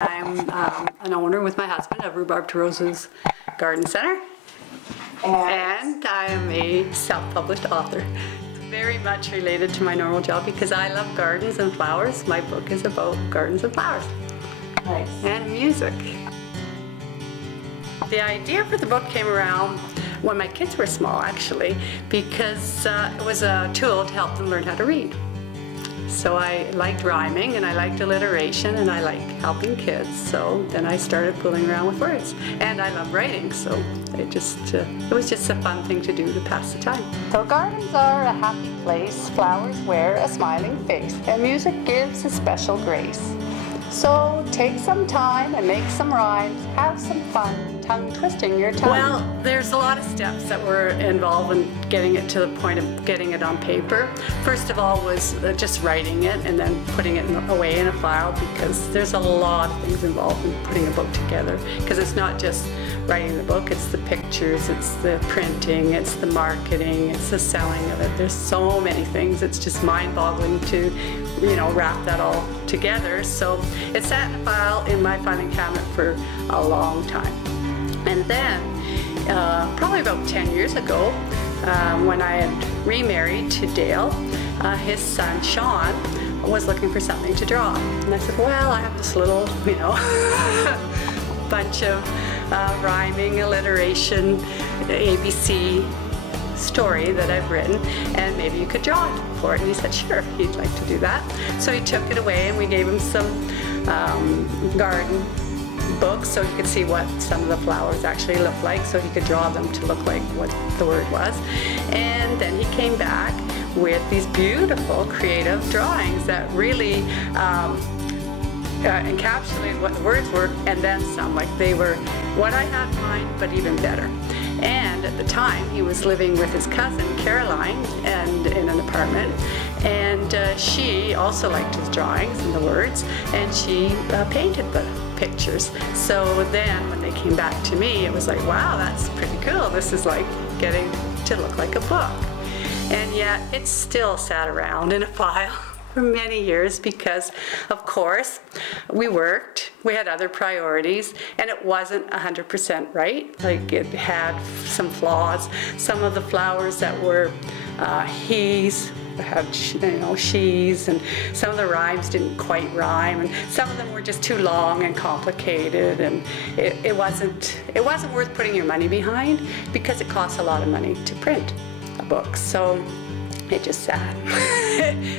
I'm an owner with my husband of Rhubarb to Roses Garden Center, and I am a self-published author. Very much related to my normal job because I love gardens and flowers. My book is about gardens and flowers. Nice. And music. The idea for the book came around when my kids were small, actually, because it was a tool to help them learn how to read. So I liked rhyming and I liked alliteration and I like helping kids. So then I started fooling around with words. And I love writing, so it was just a fun thing to do to pass the time. So gardens are a happy place, flowers wear a smiling face, and music gives a special grace. So take some time and make some rhymes, have some fun, tongue twisting your tongue. Well, there's a lot of steps that were involved in getting it to the point of getting it on paper. First of all was just writing it and then putting it away in a file, because there's a lot of things involved in putting a book together. Because it's not just writing the book, it's the pictures, it's the printing, it's the marketing, it's the selling of it. There's so many things. It's just mind-boggling to, wrap that all together. So it sat in a file in my filing cabinet for a long time. And then, probably about 10 years ago, when I had remarried to Dale, his son Sean was looking for something to draw. And I said, well, I have this little, bunch of rhyming, alliteration, ABC story that I've written, and maybe you could draw it for it. And he said, sure, he'd like to do that. So he took it away and we gave him some garden books so he could see what some of the flowers actually look like, so he could draw them to look like what the word was. And then he came back with these beautiful creative drawings that really encapsulated what the words were, and then some. Like, they were what I had in mind, but even better. And at the time he was living with his cousin Caroline and in an apartment, and she also liked his drawings and the words, and she painted the pictures. So then when they came back to me, it was like, wow, that's pretty cool. This is like getting to look like a book. And yet it still sat around in a file for many years because, of course, we worked, we had other priorities, and it wasn't 100% right. Like, it had some flaws. Some of the flowers that were he's had, she's, and some of the rhymes didn't quite rhyme, and some of them were just too long and complicated, and it wasn't worth putting your money behind, because it costs a lot of money to print a book. So it just sat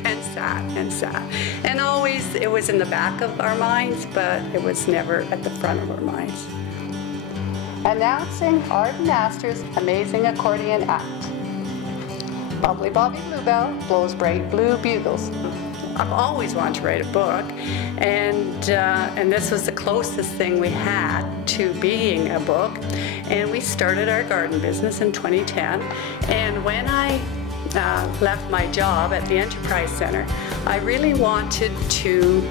and sat and sat. And always it was in the back of our minds, but it was never at the front of our minds. Announcing Arden Astor's amazing accordion act. Bubbly Bobby Bluebell blows bright blue bugles. I've always wanted to write a book, and this was the closest thing we had to being a book. And we started our garden business in 2010, and when I left my job at the Enterprise Center, I really wanted to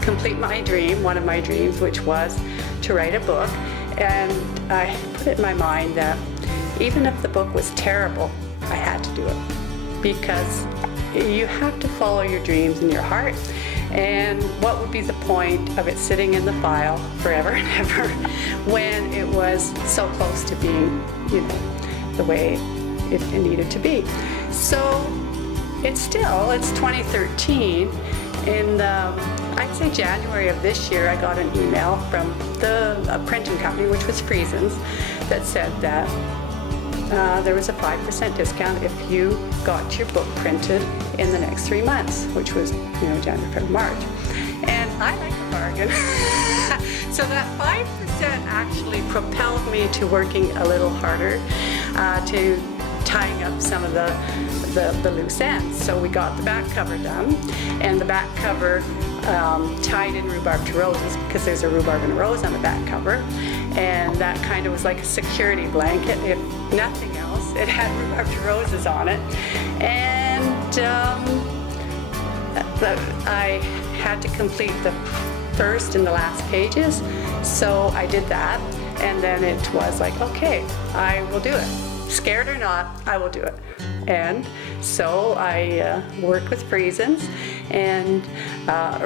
complete my dream, one of my dreams, which was to write a book. And I put it in my mind that even if the book was terrible, I had to do it, because you have to follow your dreams in your heart. And what would be the point of it sitting in the file forever and ever when it was so close to being, the way it needed to be. So it's 2013. In I'd say January of this year, I got an email from a printing company, which was Friesens, that said that there was a 5% discount if you got your book printed in the next 3 months, which was January, February, March. And I like a bargain. So that 5% actually propelled me to working a little harder, to tying up some of the loose ends. So we got the back cover done, and the back cover tied in Rhubarb to Roses, because there's a rhubarb and a rose on the back cover, and that kind of was like a security blanket. If nothing else, it had Rhubarb to Roses on it. And I had to complete the first and the last pages, so I did that, and then it was like, okay, I will do it. Scared or not, I will do it. And so I worked with Friesens, and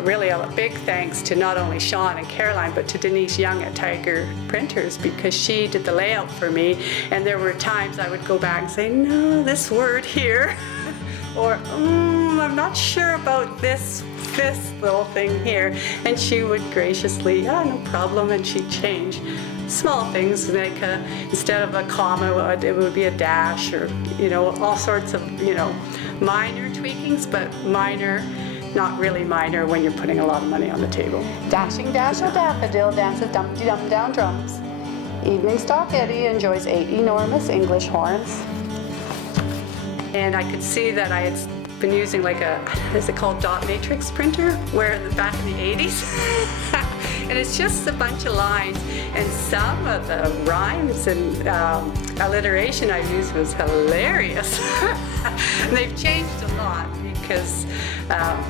really a big thanks to not only Sean and Caroline, but to Denise Young at Tiger Printers, because she did the layout for me. And there were times I would go back and say, no, this word here, or I'm not sure about this little thing here. And she would graciously, no problem, and she'd change small things, like instead of a comma, it would be a dash, or, you know, all sorts of, you know, minor tweakings, but minor, not really minor when you're putting a lot of money on the table. Dashing Dasher Daffodil dances Dumpty-Dum down drums. Evening Stock Eddie enjoys 8 enormous English horns. And I could see that I had been using like a, is it called dot matrix printer, where back in the 80s. And it's just a bunch of lines, and some of the rhymes and alliteration I used was hilarious. And they've changed a lot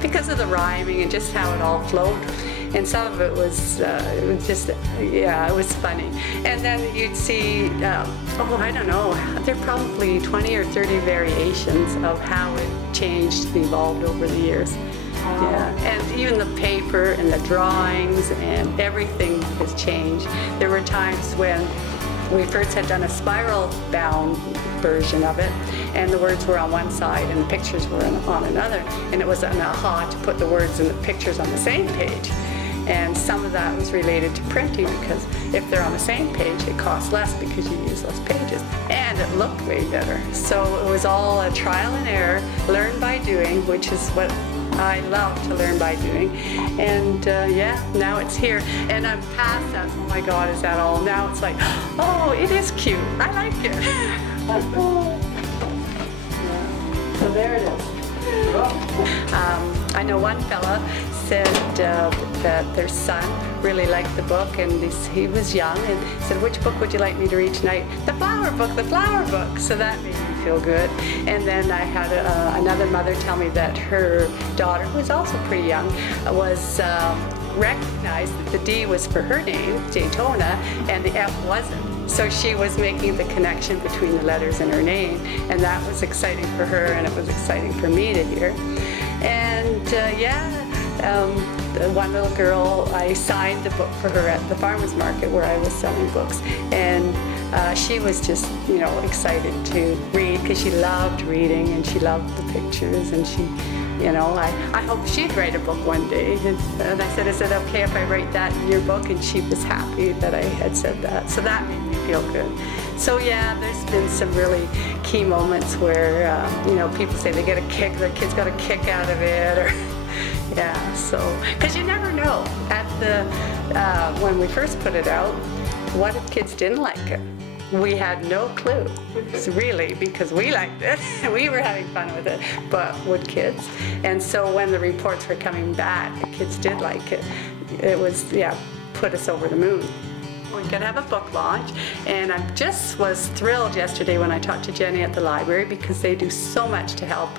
because of the rhyming and just how it all flowed. And some of it was just, yeah, it was funny. And then you'd see, I don't know, there are probably 20 or 30 variations of how it changed and evolved over the years. Yeah, and even the paper and the drawings and everything has changed. There were times when we first had done a spiral bound version of it, and the words were on one side and the pictures were on another, and it was an aha to put the words and the pictures on the same page. And some of that was related to printing, because if they're on the same page, it costs less because you use less pages, and it looked way better. So it was all a trial and error, learn by doing, which is what I love to learn by doing. And yeah, now it's here. And I'm past that, oh my God, is that all? Now it's like, oh, it is cute. I like it. So there it is. I know one fella said that their son really liked the book, and he was young, and said, which book would you like me to read tonight? The flower book, the flower book. So that made me feel good. And then I had another mother tell me that her daughter, who was also pretty young, was recognized that the D was for her name, Daytona, and the F wasn't. So she was making the connection between the letters in her name, and that was exciting for her, and it was exciting for me to hear. And one little girl, I signed the book for her at the farmer's market where I was selling books, and she was just, you know, excited to read because she loved reading and she loved the pictures, and she, you know, I hope she'd write a book one day. And I said, is it okay if I write that in your book? And she was happy that I had said that. So that made me feel good. So yeah, there's been some really key moments where, you know, people say they get a kick, their kids got a kick out of it, or yeah, so, because you never know. At the, when we first put it out, what if kids didn't like it? We had no clue, really, because we liked it, and we were having fun with it, but would kids? And so when the reports were coming back, the kids did like it. It was, yeah, put us over the moon. We're going to have a book launch, and I just was thrilled yesterday when I talked to Jenny at the library, because they do so much to help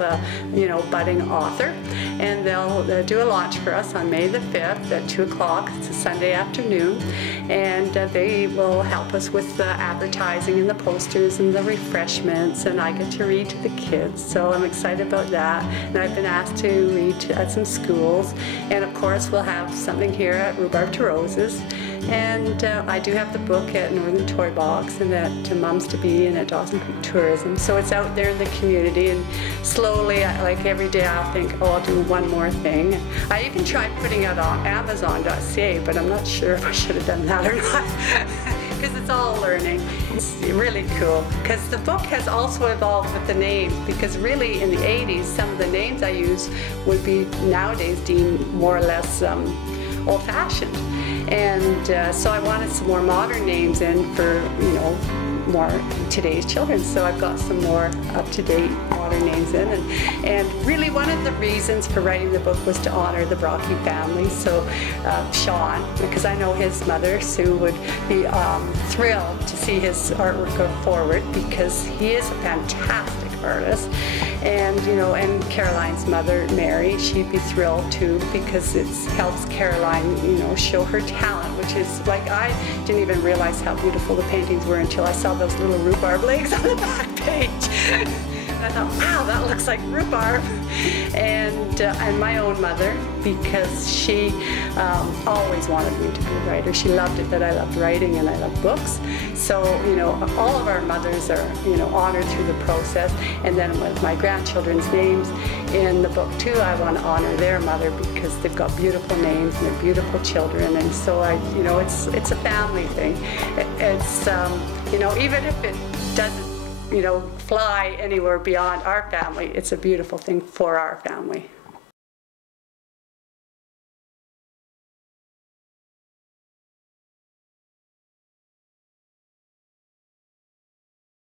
you know, budding author, and they'll do a launch for us on May the 5th at 2 o'clock. It's a Sunday afternoon, and they will help us with the advertising and the posters and the refreshments, and I get to read to the kids, so I'm excited about that. And I've been asked to read at some schools, and of course we'll have something here at Rhubarb to Roses. And I do have the book at Northern Toy Box, and at Mums to Be, and at Dawson Creek Tourism. So it's out there in the community, and slowly, like every day, I'll think, oh, I'll do one more thing. I even tried putting it on Amazon.ca, but I'm not sure if I should have done that or not, because it's all learning. It's really cool, because the book has also evolved with the names, because really in the 80s, some of the names I use would be nowadays deemed more or less old-fashioned. And so I wanted some more modern names in for, you know, more today's children. So I've got some more up-to-date modern names in. And really one of the reasons for writing the book was to honor the Brocky family. So Sean, because I know his mother, Sue, would be thrilled to see his artwork go forward, because he is a fantastic artist. And, you know, and Caroline's mother, Mary, she'd be thrilled too, because it helps Caroline, you know, show her talent, which is like, I didn't even realize how beautiful the paintings were until I saw those little rhubarb legs on the back page. and I thought, wow, that looks like rhubarb. And my own mother, because she always wanted me to be a writer. She loved it that I loved writing and I loved books. So, you know, all of our mothers are, you know, honored through the process. And then with my grandchildren's names in the book too, I want to honor their mother because they've got beautiful names and they're beautiful children. And so you know, it's a family thing. It's, you know, even if it doesn't, you know, fly anywhere beyond our family, it's a beautiful thing for our family.